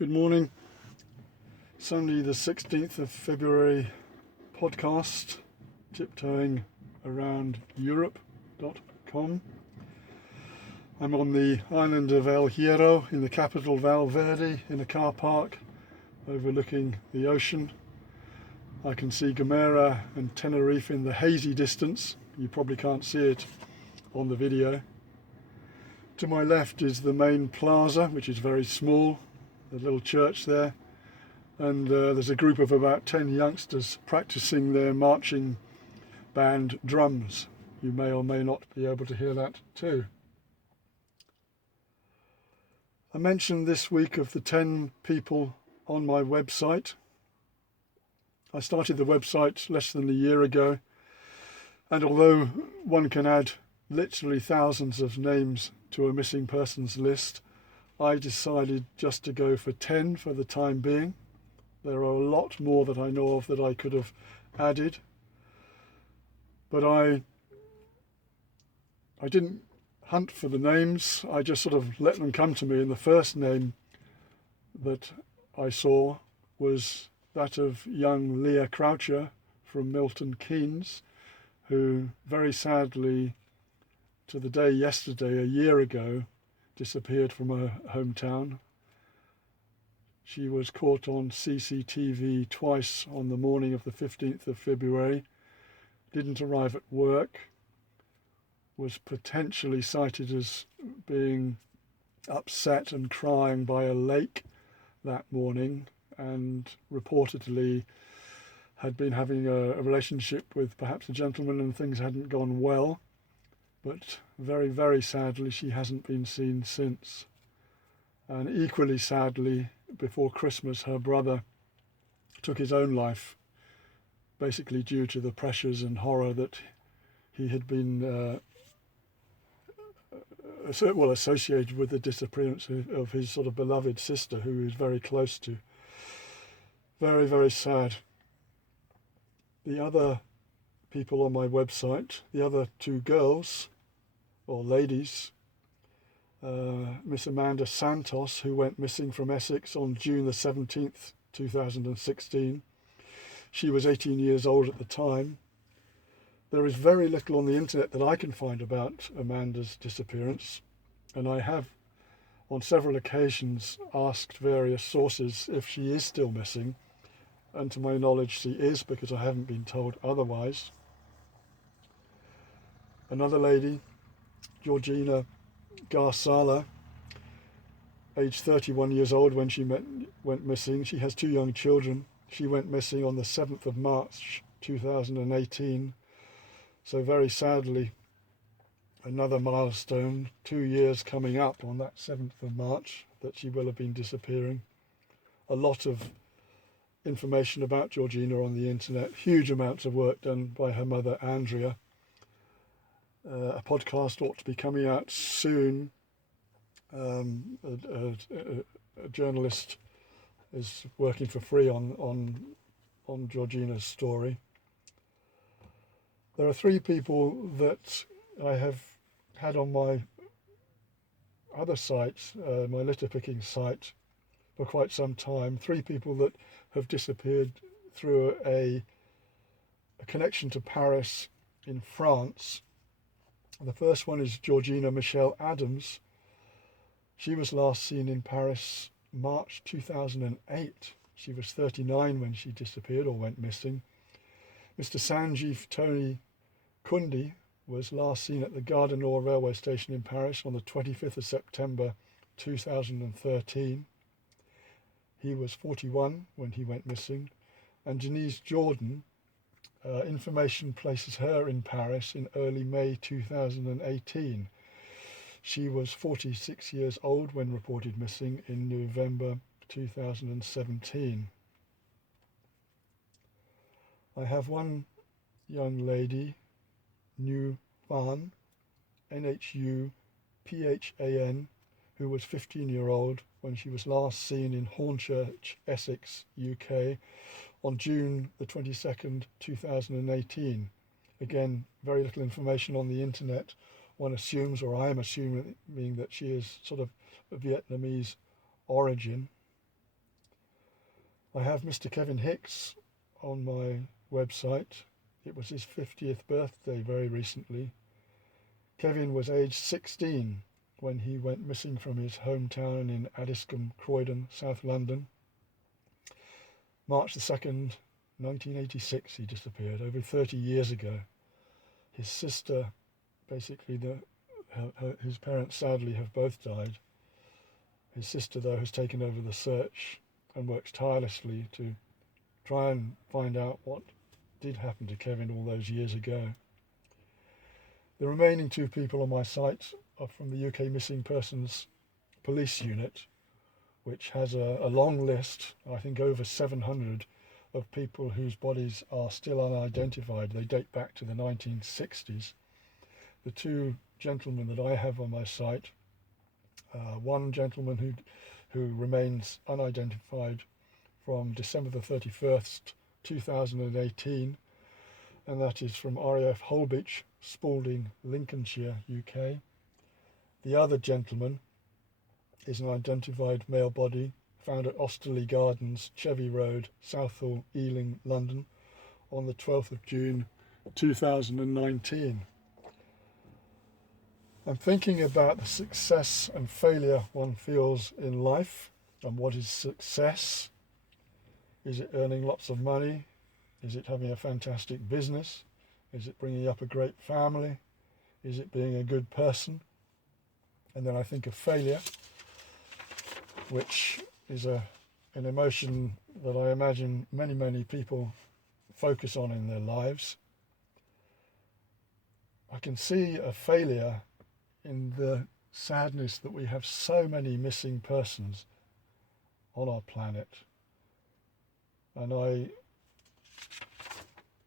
Good morning. Sunday the 16th of February podcast, Tiptoeing around Europe.com. I'm on the island of El Hierro in the capital Valverde in a car park overlooking the ocean. I can see Gomera and Tenerife in the hazy distance. You probably can't see it on the video. To my left is the main plaza, which is very small, the little church there, and there's a group of about 10 youngsters practicing their marching band drums. You may or may not be able to hear that too. I mentioned this week of the 10 people on my website. I started the website less than a year ago, and although one can add literally thousands of names to a missing persons list, I decided just to go for 10 for the time being. There are a lot more that I know of that I could have added, but I didn't hunt for the names. I just sort of let them come to me, and the first name that I saw was that of young Leah Croucher from Milton Keynes, who very sadly, to the day yesterday, a year ago, disappeared from her hometown. She was caught on CCTV twice on the morning of the 15th of February, didn't arrive at work, was potentially cited as being upset and crying by a lake that morning, and reportedly had been having a relationship with perhaps a gentleman, and things hadn't gone well. But very, very sadly, she hasn't been seen since. And equally sadly, before Christmas, her brother took his own life, basically due to the pressures and horror that he had been associated with the disappearance of his sort of beloved sister, who he was very close to. Very, very sad. The other people on my website, the other two girls, or ladies, Miss Amanda Santos, who went missing from Essex on June the 17th, 2016. She was 18 years old at the time. There is very little on the internet that I can find about Amanda's disappearance, and I have on several occasions asked various sources if she is still missing, and to my knowledge she is, because I haven't been told otherwise. Another lady, Georgina Garsala, aged 31 years old when she went missing. She has two young children. She went missing on the 7th of March 2018. So very sadly, another milestone, 2 years coming up on that 7th of March that she will have been disappearing. A lot of information about Georgina on the internet, huge amounts of work done by her mother, Andrea. A podcast ought to be coming out soon. A journalist is working for free on Georgina's story. There are three people that I have had on my other site, my litter picking site, for quite some time. Three people that have disappeared through a connection to Paris in France. The first one is Georgina Michelle Adams. She was last seen in Paris March 2008. She was 39 when she disappeared or went missing. Mr. Sanjeev Tony Kundi was last seen at the Gare du Nord railway station in Paris on the 25th of September 2013. He was 41 when he went missing. And Janice Jordan, information places her in Paris in early May 2018. She was 46 years old when reported missing in November 2017. I have one young lady, Nhu Phan, Nhuphan, who was 15-year-old when she was last seen in Hornchurch, Essex, UK, on June the 22nd, 2018. Again, very little information on the internet. One assumes, or I am assuming, that she is sort of a Vietnamese origin. I have Mr. Kevin Hicks on my website. It was his 50th birthday very recently. Kevin was aged 16 when he went missing from his hometown in Addiscombe, Croydon, South London. March the 2nd, 1986 he disappeared, over 30 years ago. His sister, basically his parents sadly have both died. His sister though has taken over the search and works tirelessly to try and find out what did happen to Kevin all those years ago. The remaining 2 people on my site are from the UK Missing Persons Police Unit, which has a long list, I think over 700, of people whose bodies are still unidentified. They date back to the 1960s. The 2 gentlemen that I have on my site, one gentleman who remains unidentified from December the 31st, 2018, and that is from RAF Holbeach, Spalding, Lincolnshire, UK. The other gentleman is an identified male body found at Osterley Gardens, Chevy Road, Southall, Ealing, London, on the 12th of June 2019. I'm thinking about the success and failure one feels in life, and what is success? Is it earning lots of money? Is it having a fantastic business? Is it bringing up a great family? Is it being a good person? And then I think of failure, which is an emotion that I imagine many people focus on in their lives. I can see a failure in the sadness that we have so many missing persons on our planet. And I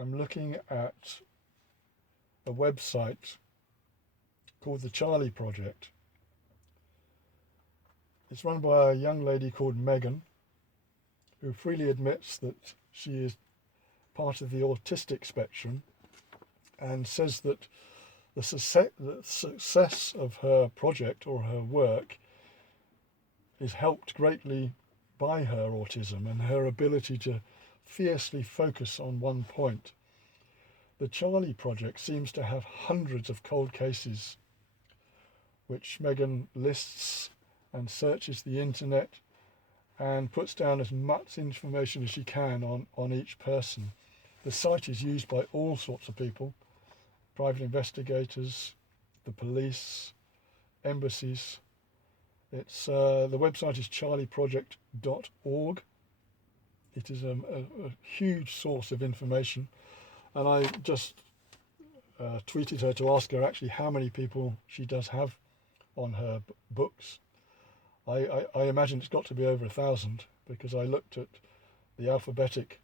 am looking at a website called the Charlie Project. It's run by a young lady called Megan, who freely admits that she is part of the autistic spectrum, and says that the success of her project or her work is helped greatly by her autism and her ability to fiercely focus on one point. The Charlie Project seems to have hundreds of cold cases, which Megan lists and searches the internet and puts down as much information as she can on each person. The site is used by all sorts of people: private investigators, the police, embassies. It's the website is charlieproject.org. It is a huge source of information, and I just tweeted her to ask her actually how many people she does have on her books. I imagine it's got to be over 1,000, because I looked at the alphabetic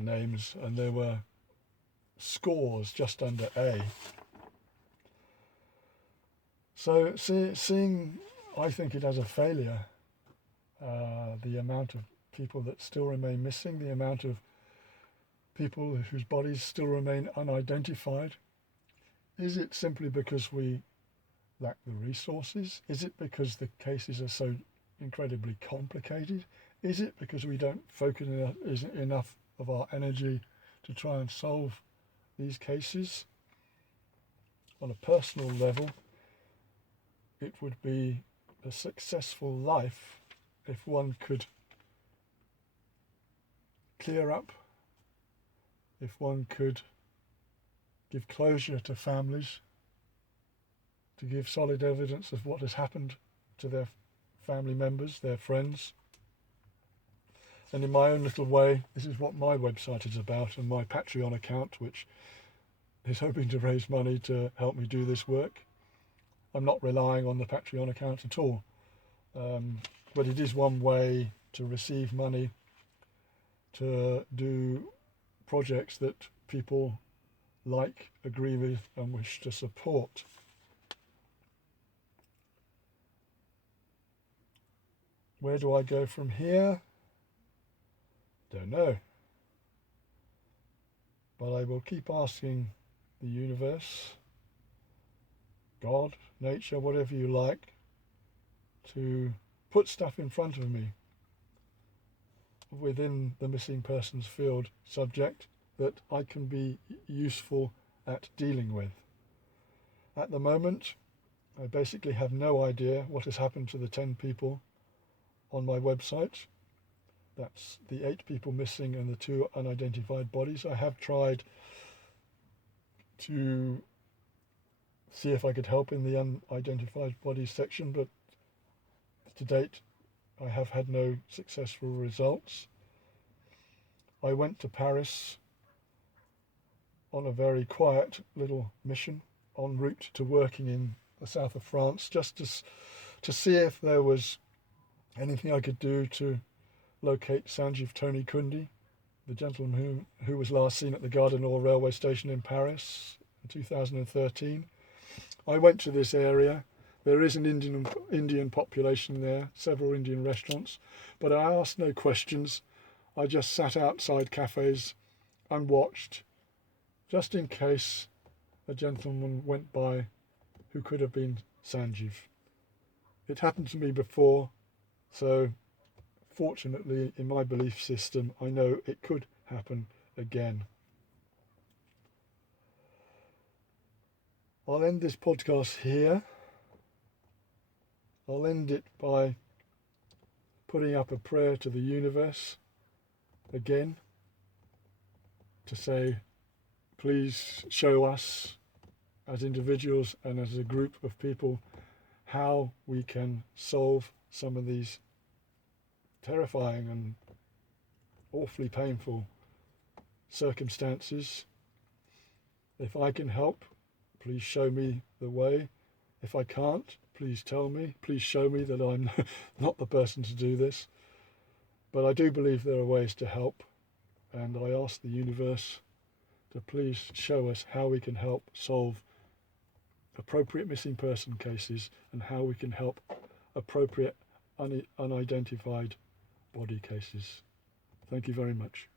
names and there were scores just under A. So seeing, I think it as a failure, the amount of people that still remain missing, the amount of people whose bodies still remain unidentified. Is it simply because we lack the resources? Is it because the cases are so incredibly complicated? Is it because we don't focus enough of our energy to try and solve these cases? On a personal level, it would be a successful life if one could clear up, if one could give closure to families, to give solid evidence of what has happened to their family members, their friends. And in my own little way, this is what my website is about, and my Patreon account, which is hoping to raise money to help me do this work. I'm not relying on the Patreon account at all, but it is one way to receive money to do projects that people like, agree with, and wish to support. Where do I go from here? Don't know. But I will keep asking the universe, God, nature, whatever you like, to put stuff in front of me within the missing persons field subject that I can be useful at dealing with. At the moment, I basically have no idea what has happened to the 10 people on my website. That's the 8 people missing and the 2 unidentified bodies. I have tried to see if I could help in the unidentified bodies section, but to date I have had no successful results. I went to Paris on a very quiet little mission en route to working in the south of France, just to see if there was anything I could do to locate Sanjeev Tony Kundi, the gentleman who was last seen at the Gare du Nord railway station in Paris in 2013. I went to this area. There is an Indian population there, several Indian restaurants, but I asked no questions. I just sat outside cafes and watched, just in case a gentleman went by who could have been Sanjeev. It happened to me before, so fortunately in my belief system I know it could happen again. I'll end this podcast here. I'll end it by putting up a prayer to the universe again, to say, please show us as individuals and as a group of people how we can solve some of these terrifying and awfully painful circumstances. If I can help, please show me the way. If I can't, please tell me. Please show me that I'm not the person to do this. But I do believe there are ways to help, and I ask the universe to please show us how we can help solve appropriate missing person cases and how we can help appropriate unidentified body cases. Thank you very much.